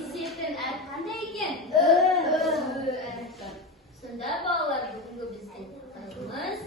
Кездесетін әріп қандай екен? Әріпі. Сонда балалар, бүгінгі біздің тақырыбымыз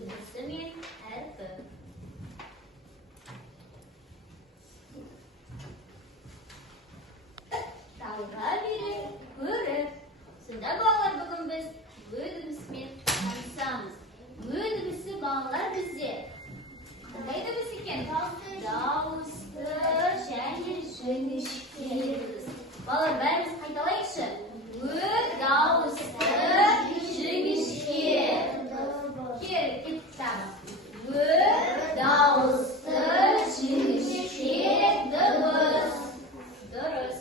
дыбысы мен әріпі. Тауға беріп, көріп. Сонда балалар, бүгін біз дыбысымен танысамыз. Дыбысы балалар бізде қандай дыбыс екен? Дауысты және жіңішке дыбыс. Балалар, бәріміз қайталайықшы. Дауысты жіңішке. Кеттік. Дауысты жіңішке дыбыс. Дұрыс.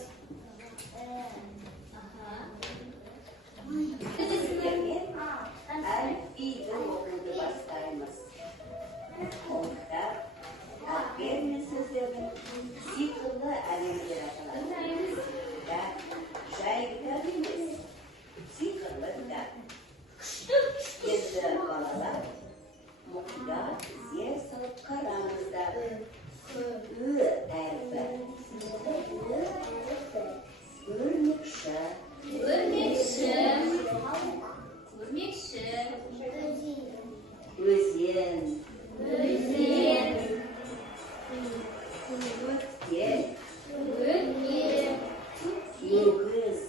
Әліпбиді оқуды бастаймыз. Онда әпкермен сөздердің сиқырлы әлемдер аталады. Жай кітап емес, сиқырлы кітап. Енді балалар, мұқият зер салып қараңыздар. Әріпі. Өрмекші. Өрмекші. Өзен. Өткел. Өгіз.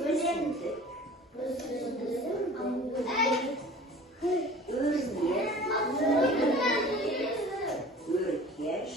Өсімдік. Өрнек. Өркеш.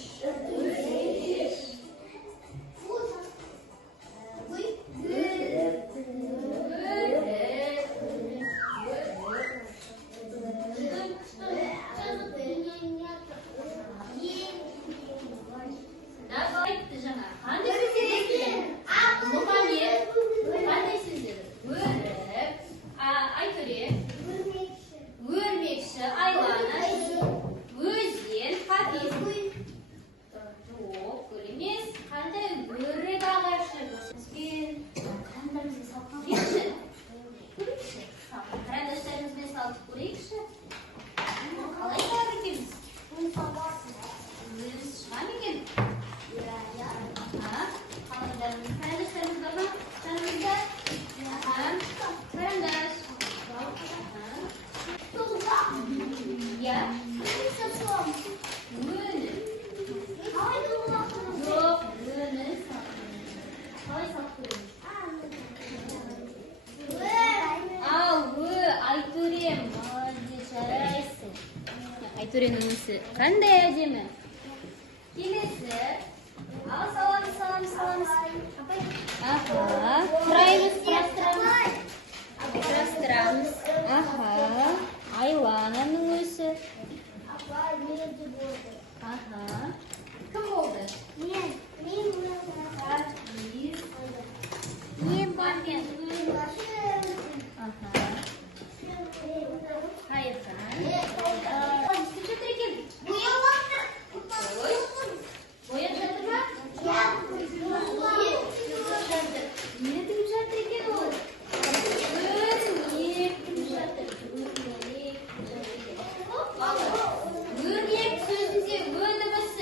Айтөренің үнісі қандай әдемі? Келесі. Ал, саламыз. Құраймыз, құрастырамыз. Айлананың өзі. Кім болды? Мен бармен. Қайырхан. Бояп жатыр ма? Не тігіп жатыр екен ол? Өрнек сөзінде дыбысы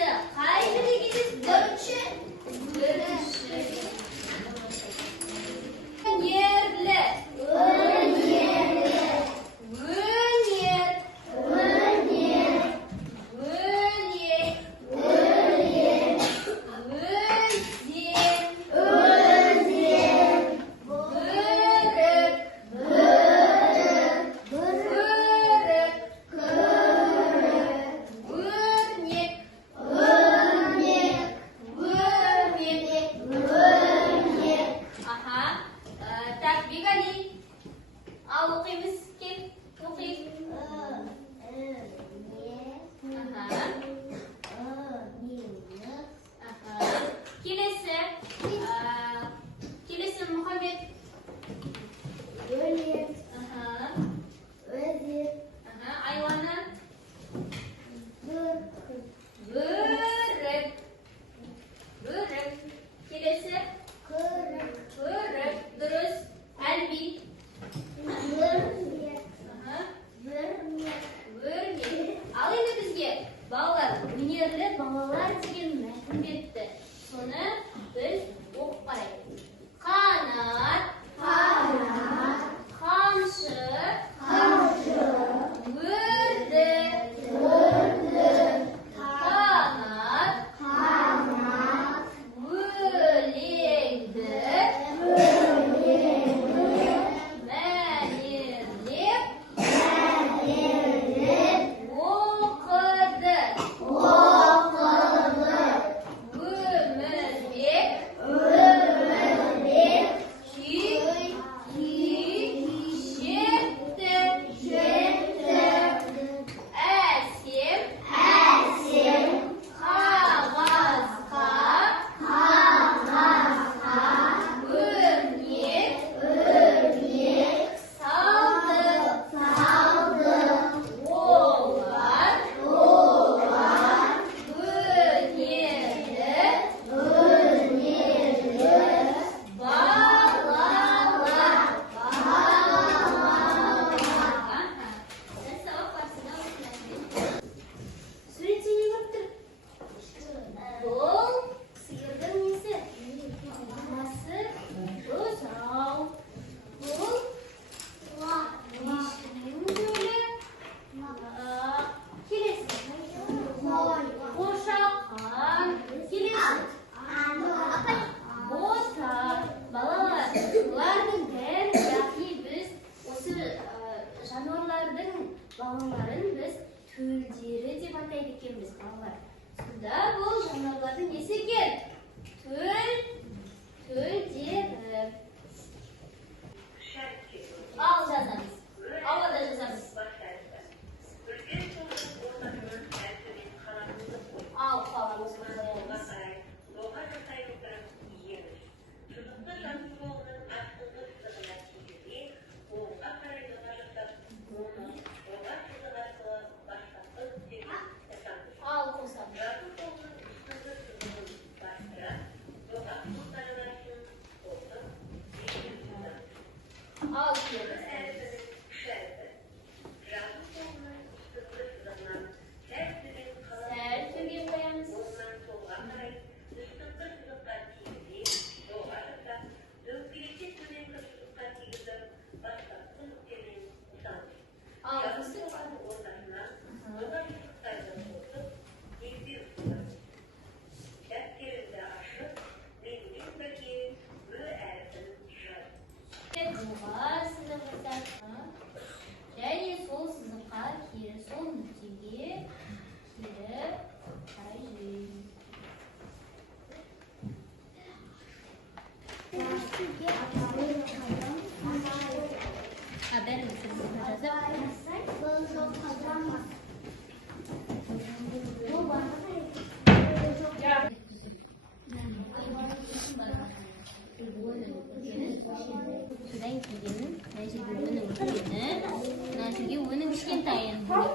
Kim bitti? Sonra biz o'qib qaraymiz. Qanot, qamchi, Vurdi, qanot, Vurligdi, Manirlib, o'qidi, Umidbek, Shepti, Asim, qog'ozga, o'rnik soldi, o'g'ar, o'ynedi, balalar. Suretini yaptır. Бұл сиырдың несі? Анасы бұзау. Бұл ешкінің гүлі. Келесі. Қошақан. Келесі. Бота. Балалар, бұлардың бәрі, яғни біз осы жануарлардың балаларын біз төлдері деп атайды екенбіз, балалар. Сонда бұл жануарлардың несі екен? Төлдері. Ал жазамыз. Ауада жазамыз. Ал қаламыз қоямыз. Ал қосамыз. Al diyoruz. Sertüge koyamız. Al fıstık. Buğa sızıqqa және сол сызыққа кері сол нүктеге кері қарай жүрейміз. Бәрін сызыққа Содан кейін мына жерге өнім үлкені, мына жерге өнім кішкентайын бөліп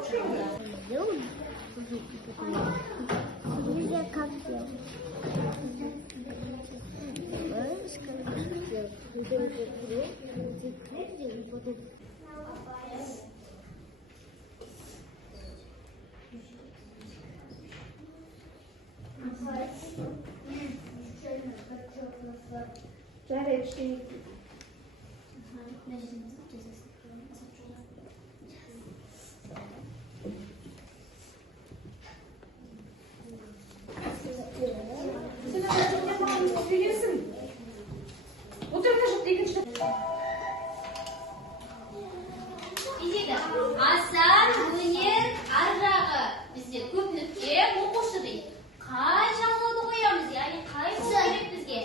Асан, өнер, ар жағы. Бізде көп нүкте оқушы дейді. Қай жағын қоямыз, яғни қай болу керек бізге?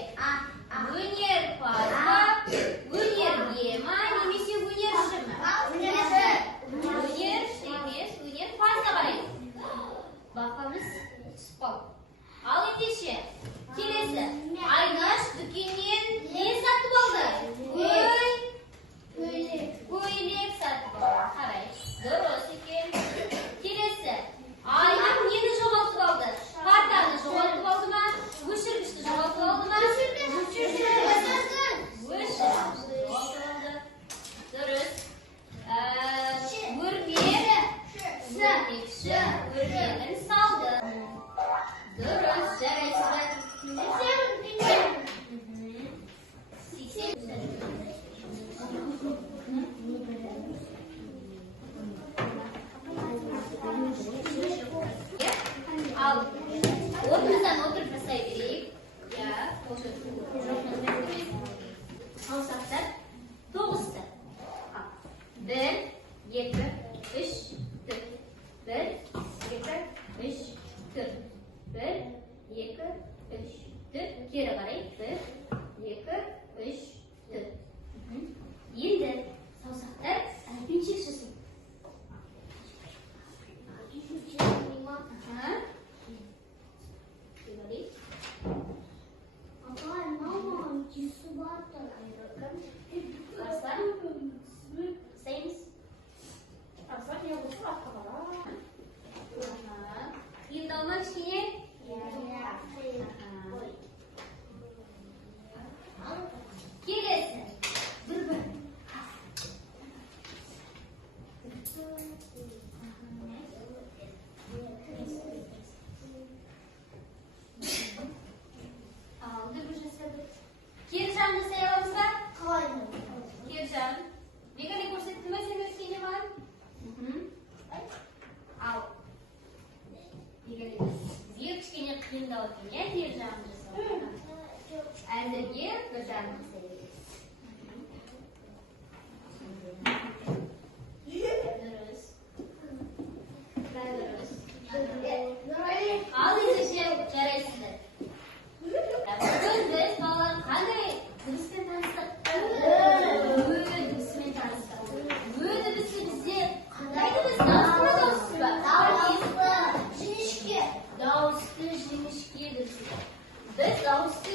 Өнер, парқа, Yaxshi, o'rganib soldi. Durust, jaraysiz. Al, o'rnimizdan o'tirib taslaylik. Ya, o'sha sovsaqlar 9ta. 1, 2, 3, 4. 1, 2, 3, 4. 1, 2, 3, 4. Keri qarang. 1, 2, 3, 4. Endi sovsaqlar alpinchi ishlasın. Kirjan desa yalamizlar? Kirjan. Begani ko'rsatdimmi sen o'zingga man? Al. Begani. Bizga kichkina qiyinda o'tgan Kirjan desa. Hozirgi Kirjan desa. Al izlashga jaraysizlar. Bugun biz bolalar qanday Hindiston tanishdik? Hindiston tanishdik. Böyle bizga qanday biz Davusli, Jinishki. Biz Davusli